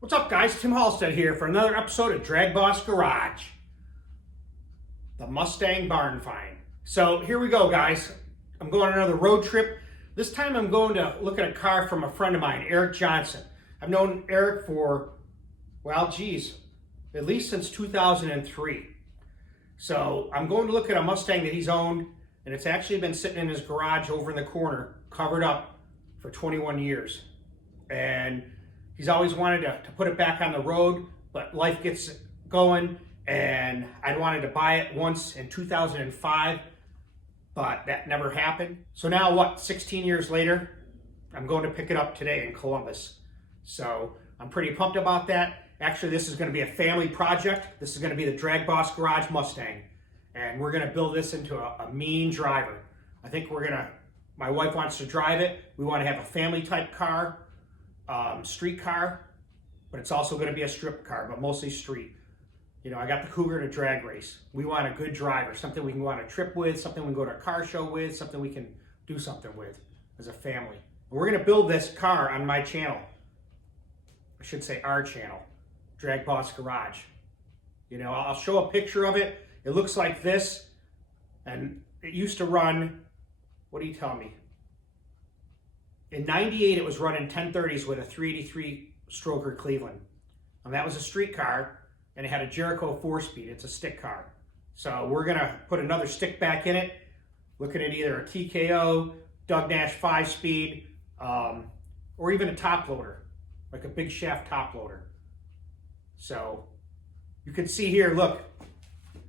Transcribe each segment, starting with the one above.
What's up, guys? Tim Halstead here for another episode of DragBoss Garage, the Mustang barn find. So here we go, guys. I'm going on another road trip. This time I'm going to look at a car from a friend of mine, Eric Johnson. I've known Eric for, well, geez, at least since 2003. So I'm going to look at a Mustang that he's owned, and it's actually been sitting in his garage over in the corner, covered up for 21 years. And he's always wanted to put it back on the road, but life gets going, and I wanted to buy it once in 2005, but that never happened. So now, what, 16 years later, I'm going to pick it up today in Columbus. So I'm pretty pumped about that. Actually, this is going to be a family project. This is going to be the DragBoss Garage Mustang, and we're going to build this into a mean driver. I think my wife wants to drive it. We want to have a family type car. Street car, but it's also going to be a strip car, but mostly street. You know, I got the Cougar to drag race. We want a good driver, something we can go on a trip with, something we can go to a car show with, something we can do something with as a family. And we're going to build this car on my channel. I should say our channel, DragBoss Garage. You know, I'll show a picture of it. It looks like this, and it used to run, what do you tell me? In 98, it was running 1030s with a 383 stroker Cleveland. And that was a street car, and it had a Jericho 4-speed. It's a stick car. So we're gonna put another stick back in it, looking at either a TKO, Doug Nash 5-speed, or even a top loader, like a big shaft top loader. So you can see here, look,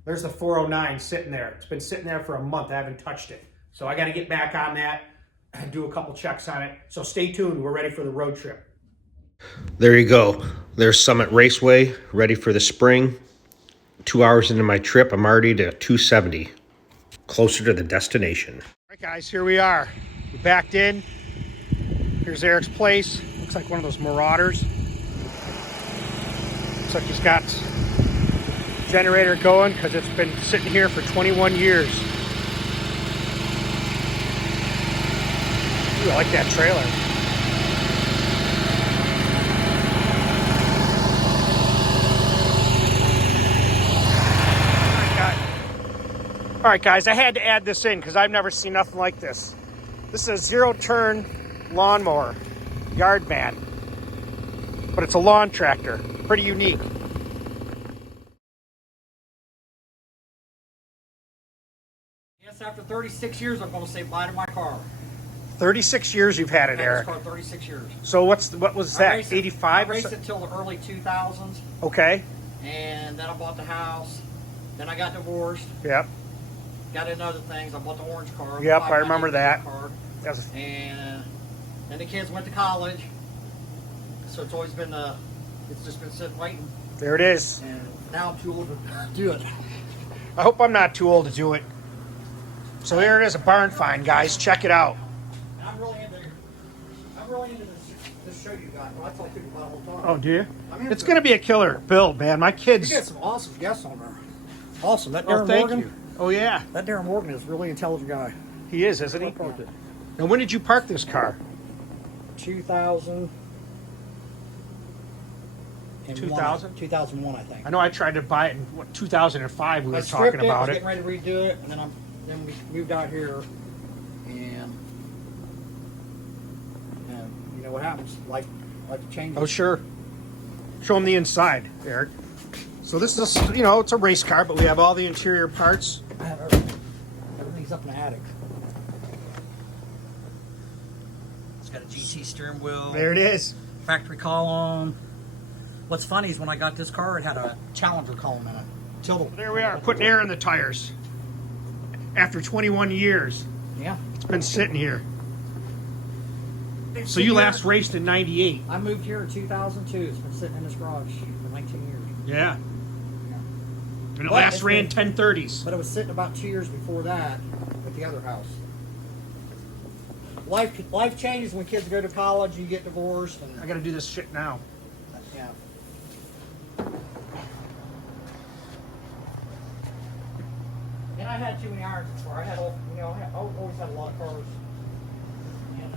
there's the 409 sitting there. It's been sitting there for a month. I haven't touched it. So I gotta get back on that and do a couple checks on it. So stay tuned. We're ready for the road trip. There you go. There's Summit Raceway, ready for the spring. 2 hours into my trip, I'm already to 270, closer to the destination. All right, guys, here we are. We backed in. Here's Eric's place. Looks like one of those Marauders. Looks like he's got generator going because it's been sitting here for 21 years. Ooh, I like that trailer. All right, guys, I had to add this in because I've never seen nothing like this. This is a zero-turn lawnmower, yard man, but it's a lawn tractor. Pretty unique. Yes, after 36 years, I'm going to say bye to my car. 36 years you've had it, Eric. Car 36 years. So what was that, 85? I raced it until the early 2000s, Okay. and then I bought the house. Then I got divorced. Yep. Got into other things. I bought the orange car. Yep, I remember that. Car. That's And then the kids went to college. So it's always been, it's just been sitting waiting. there it is. And now I'm too old to do it. I hope I'm not too old to do it. So here it is, a barn find, guys. Check it out. I'm really into this show you got. Well, I tell people about it all the time. Oh, do you? I'm into It's going to be a killer build, man. My You kids... got some awesome guests on there. Awesome. That Oh, Darren thank Morgan. you. Oh, yeah. That Darren Morgan is a really intelligent guy. He is, isn't he? I parked it. Now, when did you park this car? 2000. 2000? 2001, I think. I know I tried to buy it in, what, 2005. We were I talking stripped about I it. was getting ready to redo it, and then we moved out here, and you know what happens? Life changes. Oh, sure. Show them the inside, Eric. So this is, you know, it's a race car, but we have all the interior parts. I have everything. Everything's up in the attic. It's got a GT steering wheel. There it is. Factory column. What's funny is when I got this car, it had a Challenger column in it. There we are, putting air in the tires. After 21 years, Yeah. it's been sitting here. So you last raced in 98. I moved here in 2002. It's been sitting in this garage for 19 years. Yeah. And it But last it's ran been- 1030s. But it was sitting about 2 years before that at the other house. Life changes when kids go to college, you get divorced, and I gotta do this shit now. yeah. And I had too many irons before. I always had a lot of cars. And,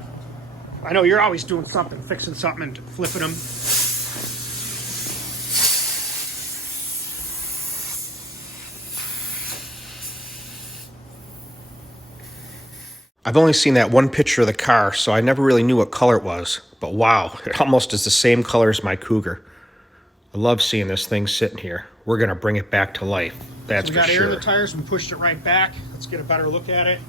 I know you're always doing something, fixing something and flipping them. I've only seen that one picture of the car, so I never really knew what color it was. But wow, it almost is the same color as my Cougar. I love seeing this thing sitting here. We're going to bring it back to life. That's So for we got air sure. in the tires and pushed it right back. Let's get a better look at it.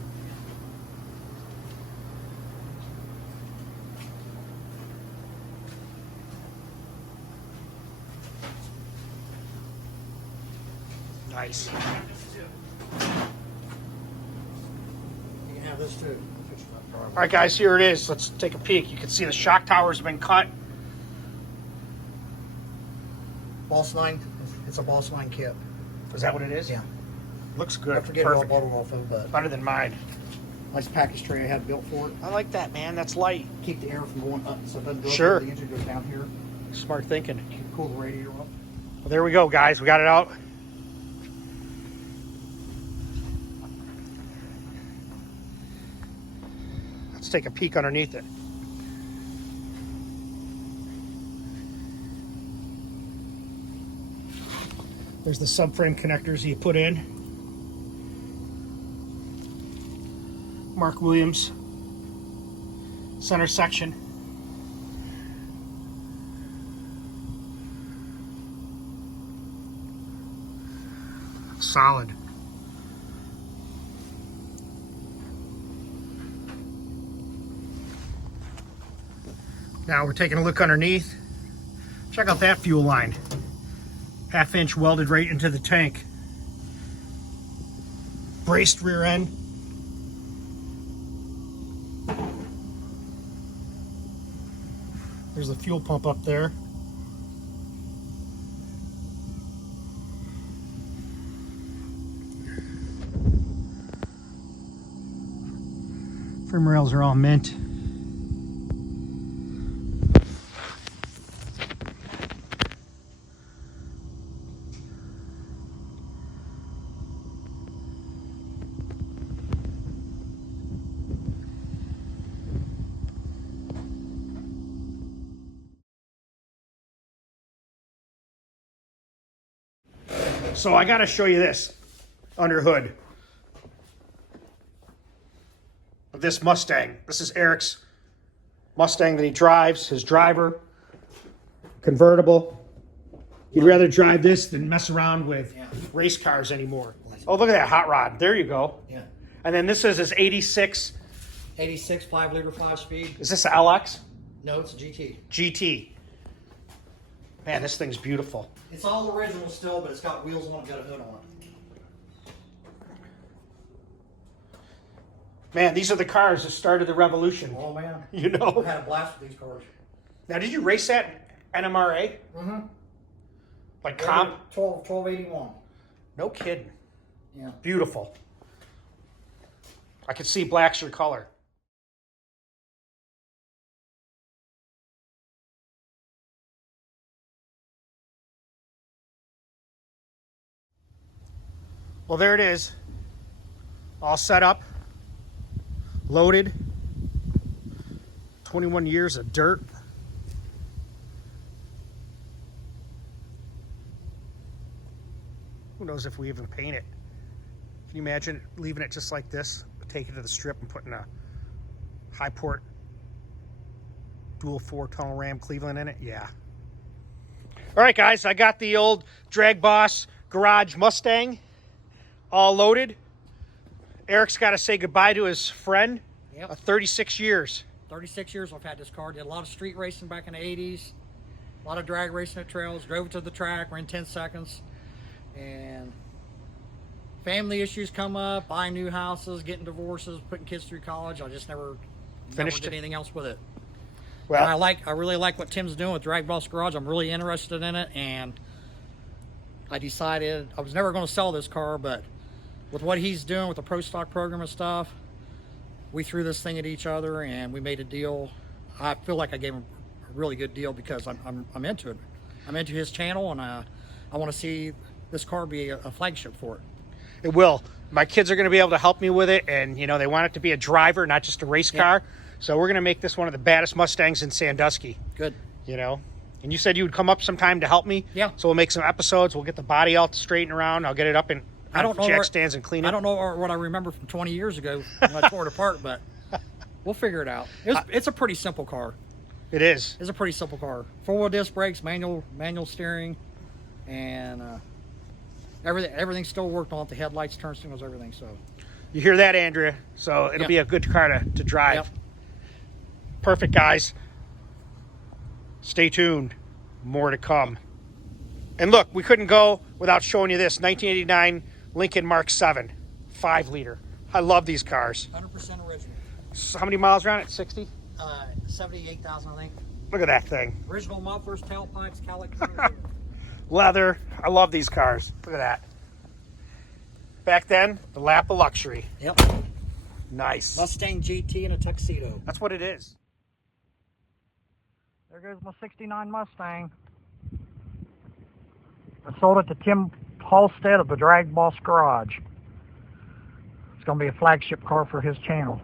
Nice. You can have this too. All right, guys, here it is. Let's take a peek. You can see the shock tower's been cut. Boss 9, it's a Boss 9 kit. Is that what it is? Yeah. Looks good. I forget what Perfect. bottle off of, but Better than mine. nice package tray I had built for it. I like that, man. That's light. Keep the air from going up so it doesn't go Sure. up. The engine goes down here. Smart thinking. Cool the radiator up. Well, there we go, guys. We got it out. Let's take a peek underneath it. There's the subframe connectors you put in. Mark Williams center section. Solid. Now we're taking a look underneath. Check out that fuel line. 1/2 inch welded right into the tank. Braced rear end. There's the fuel pump up there. Trim rails are all mint. So I got to show you this under hood of this Mustang. This is Eric's Mustang that he drives, his driver, convertible. He'd rather drive this than mess around with race cars anymore. Oh, look at that hot rod. There you go. Yeah. And then this is his 86. 86 5-liter 5-speed. Is this a LX? No, it's a GT. GT. Man, this thing's beautiful. It's all original still, but it's got wheels on it, got a hood on it. Man, these are the cars that started the revolution. Oh man. You I know? had a blast with these cars. Now, did you race that NMRA? Mm-hmm. Like comp? 1281. No kidding. Yeah. Beautiful. I could see black's your color. Well, there it is. All set up. Loaded. 21 years of dirt. Who knows if we even paint it. Can you imagine leaving it just like this, taking it to the strip and putting a high port dual 4-tunnel Ram Cleveland in it? Yeah. All right, guys, I got the old DragBoss Garage Mustang all loaded. Eric's got to say goodbye to his friend. Yep. 36 years. 36 years I've had this car. Did a lot of street racing back in the 80s. A lot of drag racing at trails. Drove it to the track, ran 10 seconds. And family issues come up, buying new houses, getting divorces, putting kids through college. I just never did anything else with it. Well, And I really like what Tim's doing with DragBoss Garage. I'm really interested in it, and I decided I was never going to sell this car, but with what he's doing with the Pro Stock program and stuff, we threw this thing at each other and we made a deal. I feel like I gave him a really good deal because I'm into it. I'm into his channel, and I want to see this car be a flagship for it. it will. My kids are going to be able to help me with it, and you know they want it to be a driver, not just a race car. So we're going to make this one of the baddest Mustangs in Sandusky. Good. You know, and you said you would come up sometime to help me. Yeah. So we'll make some episodes. We'll get the body all straight and around. I'll get it up I don't know jack where, stands and clean it? I don't know what I remember from 20 years ago when I tore it apart, but we'll figure it out. It's a pretty simple car. It is. It's a pretty simple car. 4-wheel disc brakes, manual steering, and everything still worked on it. The headlights, turn signals, everything. So You hear that, Andrea? So it'll be a good car to drive. Yep. Perfect, guys. Stay tuned. More to come. And look, we couldn't go without showing you this 1989 Lincoln Mark 7 5-liter. I love these cars. 100% original. So how many miles are on it? 60? 78,000, I think. Look at that thing. Original mufflers, tailpipes, cowlick. Leather. I love these cars. Look at that. Back then, the lap of luxury. Yep. Nice. Mustang GT in a tuxedo. That's what it is. There goes my 69 Mustang. I sold it to Tim Halstead of the DragBoss Garage. It's going to be a flagship car for his channel.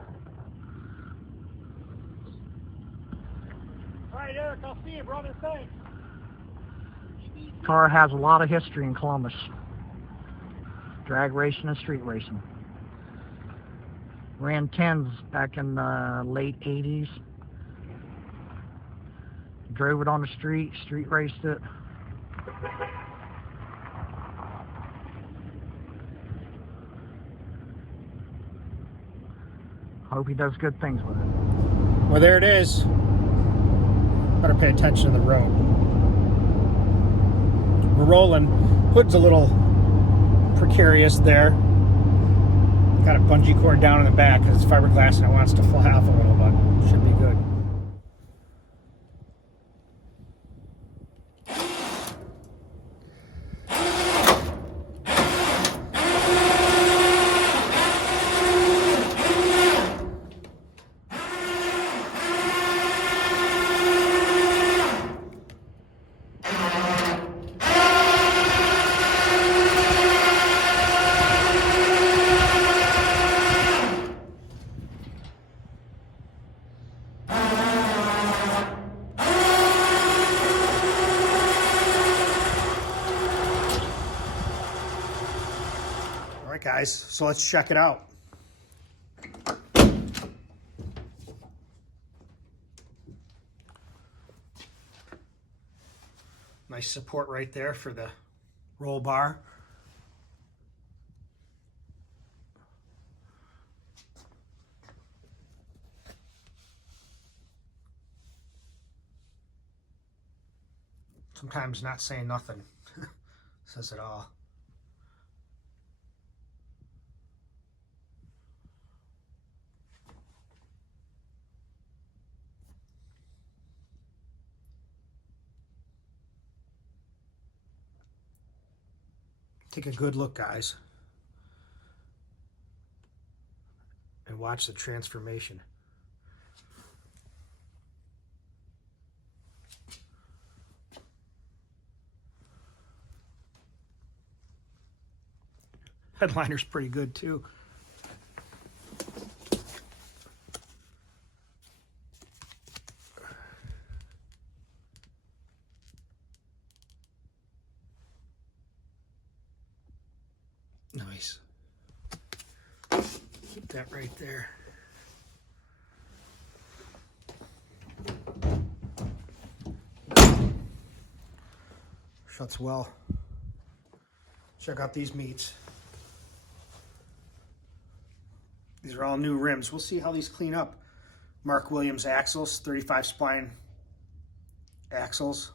All right, Eric, I'll see you, brother. Thanks. Car has a lot of history in Columbus. Drag racing and street racing. Ran 10s back in the late 80s. Drove it on the street raced it. Hope he does good things with it. Well, there it is. Better pay attention to the road. We're rolling. Hood's a little precarious there. Got a bungee cord down in the back because it's fiberglass and it wants to fly off a little, but should be good. All right, guys, so let's check it out. Nice support right there for the roll bar. Sometimes not saying nothing says it all. Take a good look, guys, and watch the transformation. Headliner's pretty good too. Nice. Keep that right there. Shuts well. Check out these meats. These are all new rims. We'll see how these clean up. Mark Williams axles, 35 spline axles.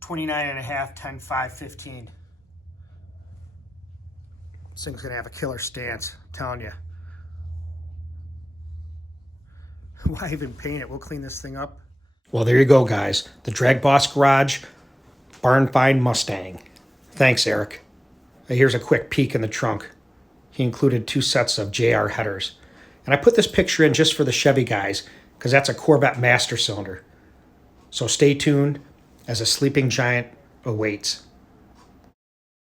$29.5, 10, 5, 15. This thing's gonna have a killer stance, I'm telling you. Why even paint it? We'll clean this thing up. Well, there you go, guys. The DragBoss Garage Barn Find Mustang. Thanks, Eric. Here's a quick peek in the trunk. He included 2 sets of JR headers. And I put this picture in just for the Chevy guys, because that's a Corvette master cylinder. So stay tuned as a sleeping giant awaits.